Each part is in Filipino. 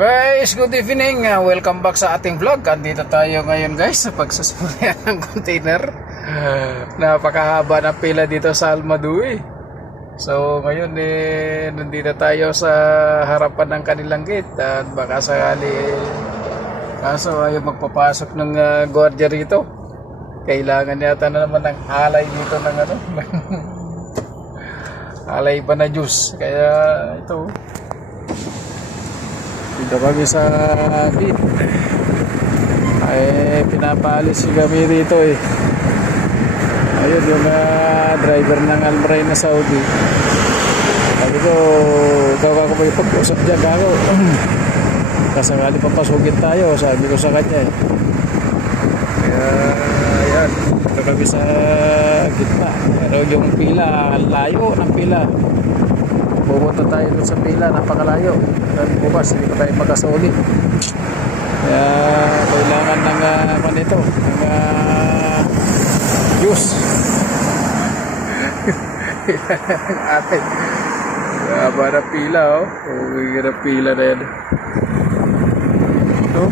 Guys, good evening. Welcome back sa ating vlog. Andito tayo ngayon guys sa pagsusulian ng container. Napakahaba ng pila dito sa Almadui. So ngayon nandito tayo sa harapan ng kanilang gate at baka sakali kaso ayaw magpapasok ng gwardiya rito. Kailangan yata na naman ng alay dito ng alay pa na juice. Kaya ito dito kami sa gate. Ay pinapaalis si kami rito Ayun yung driver ng Almaray na Saudi. Sabi ko, ikaw ako may pag-usap dyan ako. Kasakali papasukin tayo, sabi ko sa kanya Kaya ayan, dito kami sa gitna. Pero yung pila, layo ng pila. Pupunta tayo dun sa pila, napakalayo. Then bukas, hindi pa tayo magkasuli. Kaya kailangan ng manito, ng juice. Ate, para pila na pila na yan. Ito,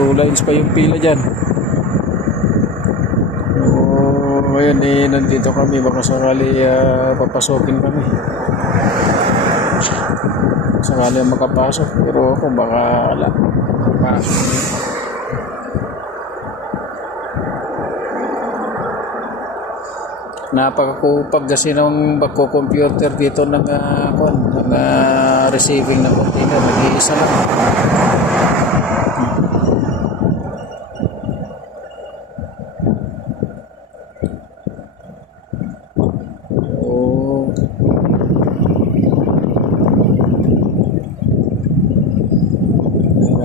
2 lines pa yung pila dyan. Ngayon nandito kami, baka sakali papasokin kami. Sakali makapasok, pero ako baka wala makapasok. Napakakupag kasi ng computer dito ng receiving ng container, nag-iisa lang.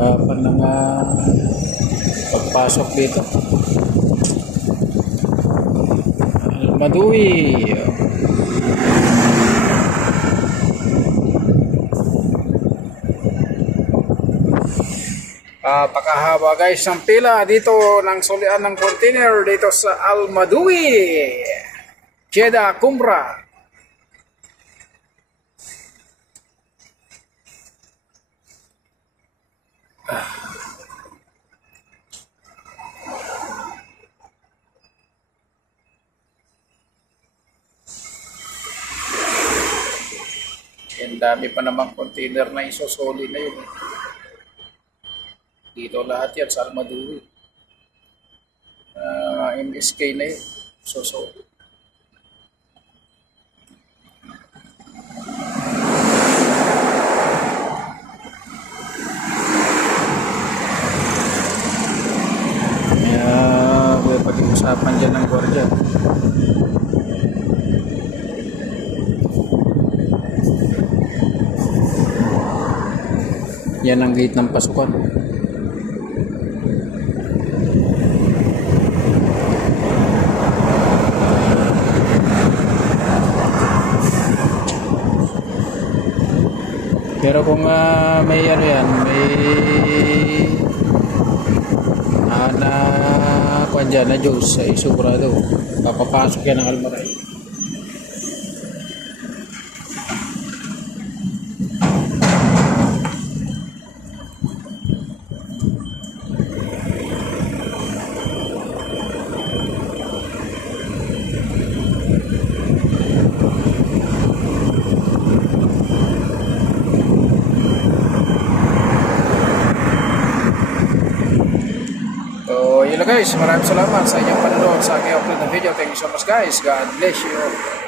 Hirapan ng pagpasok dito. Almadui. Pakahaba guys ang pila dito ng sulian ng container dito sa Almadui, Jeddah Kumrah. Ang dami pa namang container na isusoli na yun. Dito lahat yan sa Almadui. MSK na yun. Susoli. Kaya pag-iusapan dyan ng gwardiya. Yan ang gate ng pasukan. Pero kung may yan, may kuwan dyan na juice ay sigurado papapasok yan ng Almaray. So yun lang guys, maraming salamat sa inyong panonood sa aking upload na video. Thank you so much guys, God bless you.